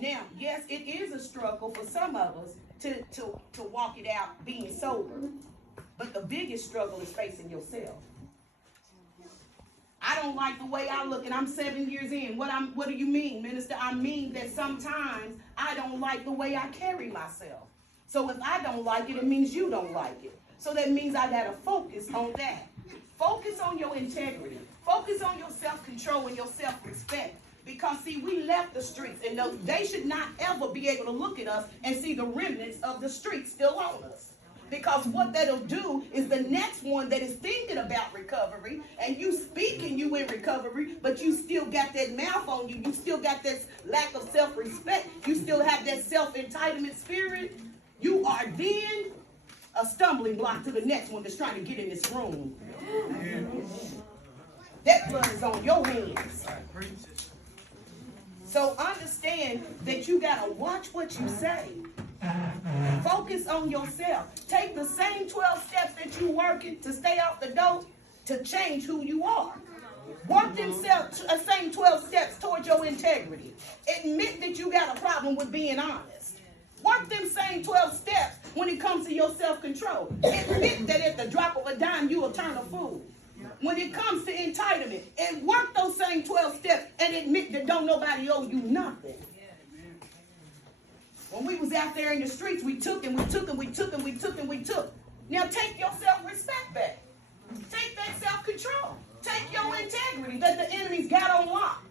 Now, yes, it is a struggle for some of us to walk it out being sober. But the biggest struggle is facing yourself. I don't like the way I look, and I'm 7 years in. What do you mean, minister? I mean that sometimes I don't like the way I carry myself. So if I don't like it, it means you don't like it. So that means I gotta focus on that. Focus on your integrity. Focus on your self-control and your self-respect. Because, see, we left the streets, and they should not ever be able to look at us and see the remnants of the streets still on us. Because what that'll do is the next one that is thinking about recovery, and you speaking you in recovery, but you still got that mouth on you, you still got that lack of self-respect, you still have that self-entitlement spirit, you are then a stumbling block to the next one that's trying to get in this room. That blood is on your hands. So understand that you got to watch what you say. Focus on yourself. Take the same 12 steps that you working to stay off the dope to change who you are. Work them same 12 steps towards your integrity. Admit that you got a problem with being honest. Work them same 12 steps when it comes to your self-control. Admit that at the drop of a dime you will turn a fool. When it comes to entitlement, and work those same 12 steps and admit that don't nobody owe you nothing. When we was out there in the streets, we took and we took and we took and we took and we took. Now take your self-respect back. Take that self-control. Take your integrity that the enemy's got on lock.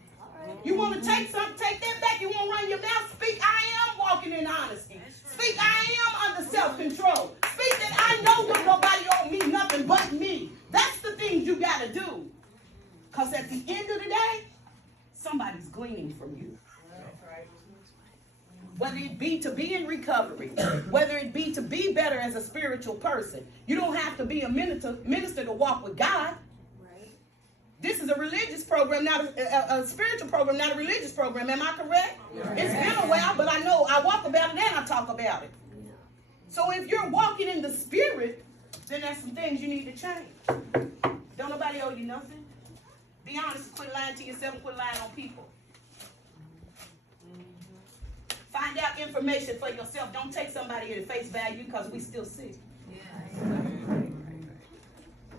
You want to take something, take that back. You want to run your mouth, speak, I am walking in honesty. Speak, I am under self-control. Speak that I know that nobody owe me nothing but me. That's the things you got to do. Because at the end of the day, somebody's gleaning from you. Whether it be to be in recovery, whether it be to be better as a spiritual person. You don't have to be a minister to walk with God. This is a religious program, not a spiritual program, not a religious program. Am I correct? It's been a while, but I know I walk about it and I talk about it. So if you're walking in the spirit, then there's some things you need to change. Don't nobody owe you nothing. Be honest, quit lying to yourself and quit lying on people. Find out information for yourself. Don't take somebody at face value because we still sick.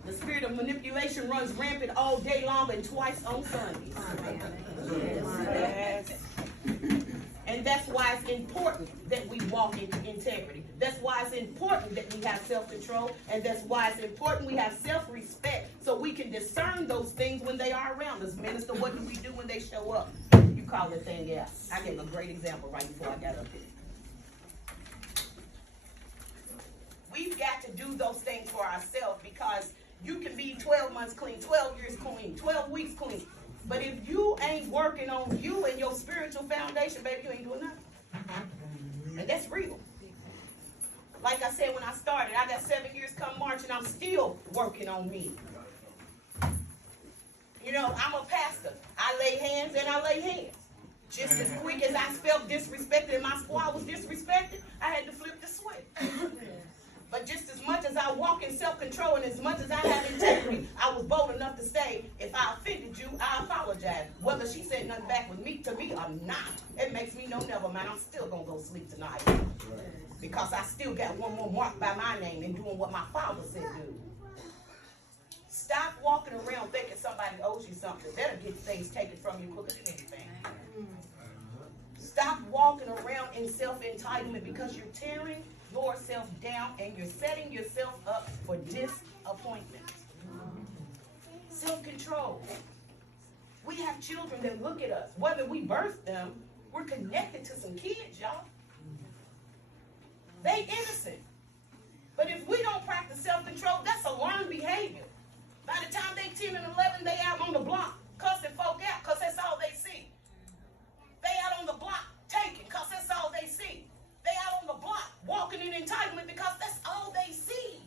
The spirit of manipulation runs rampant all day long and twice on Sundays. Yes. And that's why it's important that we walk in integrity. That's why it's important that we have self-control. And that's why it's important we have self-respect so we can discern those things when they are around us. Minister, what do we do when they show up? You call the thing out. I gave a great example right before I got up here. We've got to do those things for ourselves because you can be 12 months clean, 12 years clean, 12 weeks clean. But if you ain't working on you and your spiritual foundation, baby, you ain't doing nothing. And that's real. Like I said when I started, I got 7 years come March and I'm still working on me. You know, I'm a pastor. I lay hands and I lay hands. Just as quick as I felt disrespected and my squad was disrespected, I had to flip the switch. But just as much as I walk in self-control and as much as I have integrity, I was bold enough to say, if I offended you, I apologize. Whether she said nothing back with me to me or not, it makes me know never mind. I'm still going to go sleep tonight. Because I still got one more mark by my name and doing what my father said do. Stop walking around thinking somebody owes you something. That'll get things taken from you quicker than anything. Stop walking around in self-entitlement because you're tearing yourself down and you're setting yourself up for disappointment. Self-control. We have children that look at us. Whether we birth them, we're connected to some kids, y'all. They innocent. But if we don't practice self-control, that's a learned behavior. By the time they 10 and 11, they out on the block cussing folk out because that's all they see. They out on the block taking because that's all they see. They out on the block walking in entitlement because that's all they see.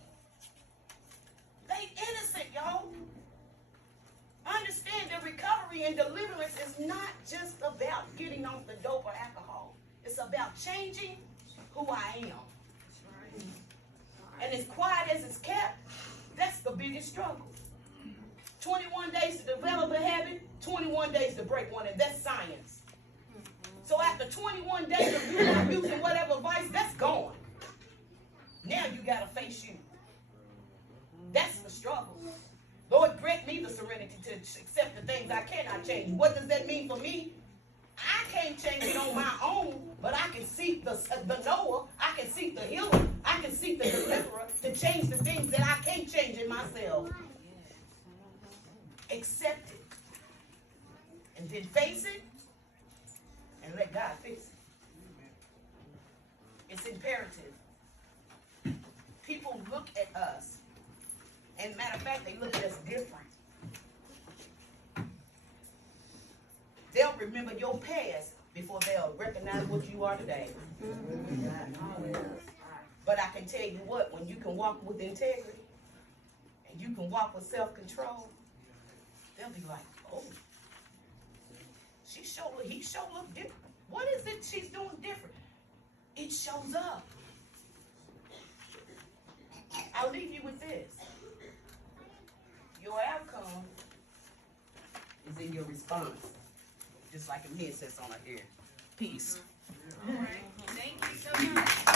They innocent, y'all. Understand that recovery and deliverance is not just about getting off the dope or alcohol. It's about changing who I am. And as quiet as it's kept, that's the biggest struggle. 21 days to develop a habit, 21 days to break one, and that's science. So after 21 days of you not using whatever vice, that's gone. Now you got to face you. That's the struggle. Lord, grant me the serenity to accept the things I cannot change. What does that mean for me? I can't change it on my own, but I can seek the knower. I can seek the healer. I can seek the deliverer to change the things that I can't change in myself. Accept it. And then face it and let God fix it. It's imperative. People look at us, and matter of fact, they look at us different. They'll remember your past before they'll recognize what you are today. But I can tell you what, when you can walk with integrity and you can walk with self-control, they'll be like, oh, he sure look different. What is it she's doing different? It shows up. I'll leave you with this. Your outcome is in your response. Just like a head says on her ear. Peace. All right. Thank you so much.